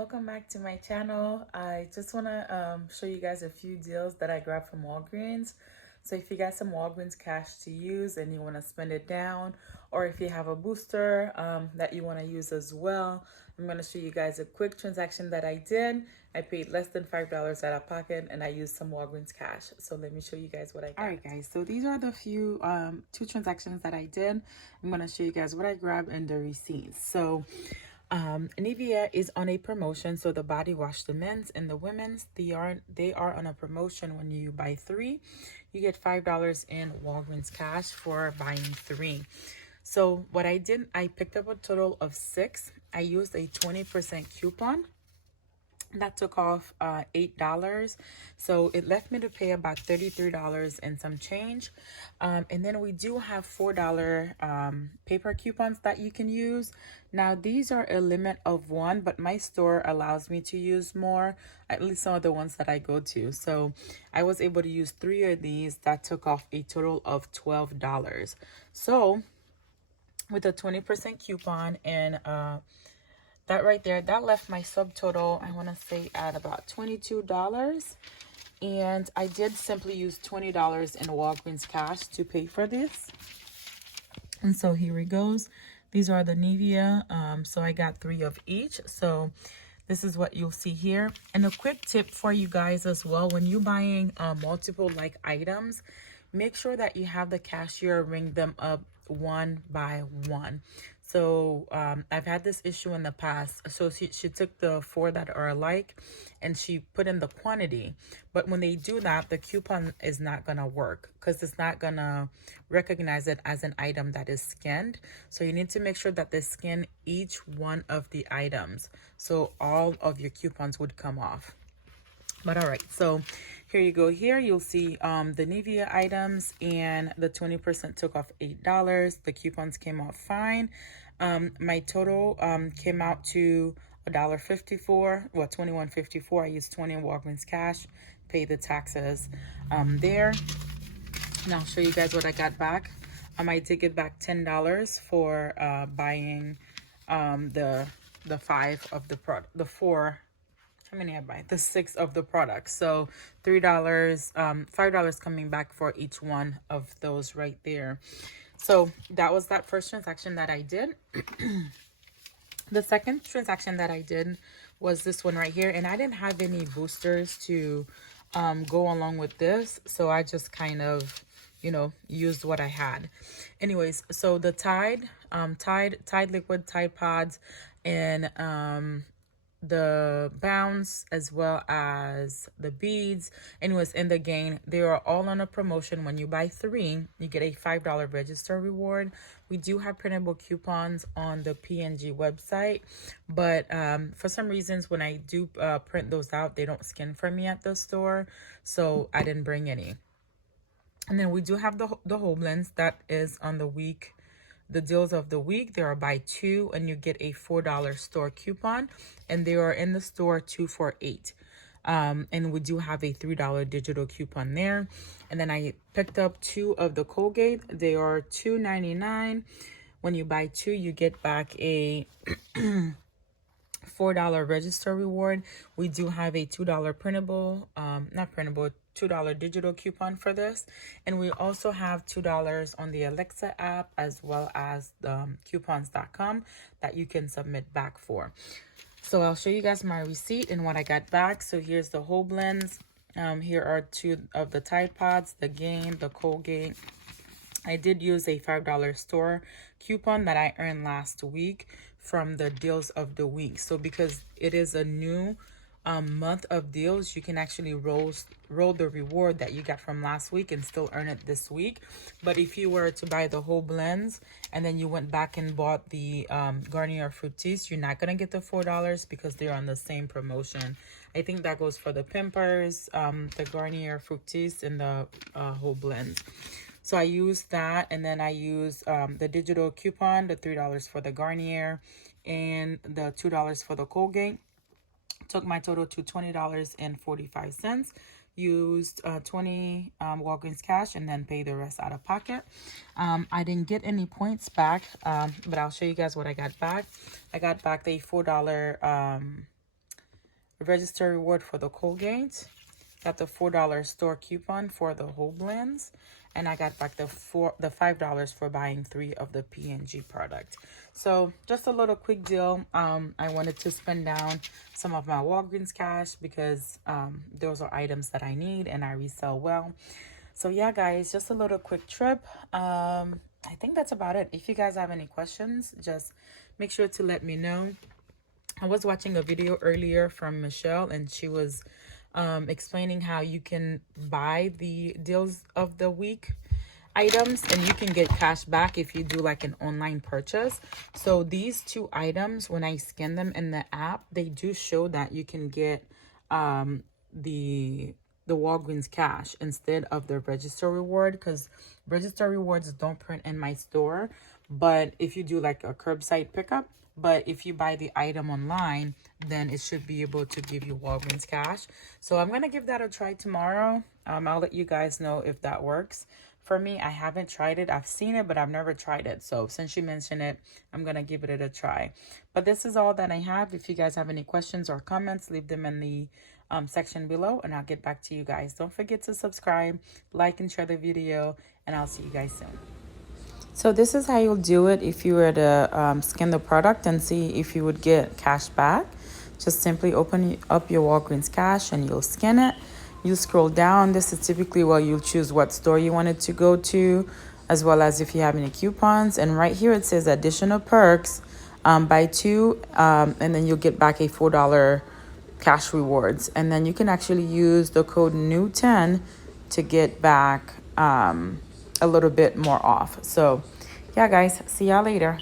welcome back to my channel. I just want to show you guys a few deals that I grabbed from Walgreens. So if you got some Walgreens cash to use and you want to spend it down, or if you have a booster that you want to use as well, I'm going to show you guys a quick transaction that I did. I paid less than $5 out of pocket and I used some Walgreens cash. So let me show you guys what I got. All right, guys. So these are the two transactions that I did. I'm going to show you guys what I grabbed and the receipts. So Nivea is on a promotion, so the body wash, the men's and the women's, they are on a promotion. When you buy three, you get $5 in Walgreens cash for buying three. So what I did, I picked up a total of 6. I used a 20% coupon that took off $8, so it left me to pay about $33 and some change. And then we do have $4 paper coupons that you can use. Now these are a limit of 1, but my store allows me to use more, at least some of the ones that I go to. So I was able to use 3 of these that took off a total of $12. So with a 20% coupon and that right there, that left my subtotal, I want to say, at about $22. And I did simply use $20 in Walgreens cash to pay for this. And so here it goes. These are the Nivea. So I got 3 of each. So this is what you'll see here. And a quick tip for you guys as well, when you're buying multiple like items, make sure that you have the cashier ring them up one by one. So I've had this issue in the past. So she took the 4 that are alike and she put in the quantity. But when they do that, the coupon is not going to work because it's not going to recognize it as an item that is scanned. So you need to make sure that they scan each one of the items, so all of your coupons would come off. But all right, so here you go. Here you'll see the Nivea items, and the 20% took off $8. The coupons came out fine. My total came out to $1.54, well, $21.54. I used 20 in Walgreens cash, pay the taxes there. And I'll show you guys what I got back. I did get back $10 for buying the 5 of the product, the 4. How many I buy? The 6 of the products. So $3, $5 coming back for each one of those right there. So that was that first transaction that I did. The second transaction that I did was this one right here, and I didn't have any boosters to go along with this, so I just kind of, you know, used what I had. Anyways, so the Tide liquid, Tide pods, and the bounce, as well as the beads, anyways, in the gain, they are all on a promotion. When you buy 3, you get a $5 register reward. We do have printable coupons on the PNG website, but for some reasons when I do print those out, they don't scan for me at the store, so I didn't bring any. And then we do have the whole blends that is on the week. The deals of the week, there are buy 2 and you get a $4 store coupon, and they are in the store 2 for $8. And we do have a $3 digital coupon there. And then I picked up 2 of the Colgate. They are $2.99. When you buy 2, you get back a $4 register reward. We do have a $2 printable, not printable, $2 digital coupon for this. And we also have $2 on the Alexa app, as well as coupons.com that you can submit back for. So I'll show you guys my receipt and what I got back. So here's the whole blends. Here are 2 of the Tide Pods, the Gain, the Colgate. I did use a $5 store coupon that I earned last week from the deals of the week. So because it is a new month of deals, you can actually roll the reward that you got from last week and still earn it this week. But if you were to buy the whole blends and then you went back and bought the Garnier Fructis, you're not gonna get the $4 because they're on the same promotion. I think that goes for the Pimpers, the Garnier Fructis, and the whole blends. So I used that, and then I used the digital coupon, the $3 for the Garnier and the $2 for the Colgate. Took my total to $20.45. Used 20 Walgreens cash and then pay the rest out of pocket. I didn't get any points back, but I'll show you guys what I got back. I got back the $4 register reward for the Colgate. Got the $4 store coupon for the whole blends, and I got back the $5 for buying 3 of the P&G product. So just a little quick deal. I wanted to spend down some of my Walgreens cash because those are items that I need and I resell well. So yeah, guys, just a little quick trip. I think that's about it. If you guys have any questions, just make sure to let me know. I was watching a video earlier from Michelle, and she was explaining how you can buy the deals of the week items and you can get cash back if you do like an online purchase. So these 2 items, when I scan them in the app, they do show that you can get the Walgreens cash instead of the register reward, because register rewards don't print in my store. But if you do like a curbside pickup, but if you buy the item online, then it should be able to give you Walgreens cash. So I'm going to give that a try tomorrow. I'll let you guys know if that works. For me, I haven't tried it. I've seen it, but I've never tried it. So since you mentioned it, I'm going to give it a try. But this is all that I have. If you guys have any questions or comments, leave them in the section below, and I'll get back to you guys. Don't forget to subscribe, like, and share the video, and I'll see you guys soon. So this is how you'll do it if you were to scan the product and see if you would get cash back. Just simply open up your Walgreens cash and you'll scan it. You scroll down. This is typically where you'll choose what store you wanted to go to, as well as if you have any coupons. And right here it says additional perks, buy 2, and then you'll get back a $4 cash rewards. And then you can actually use the code NEW10 to get back a little bit more off. So yeah, guys, see y'all later.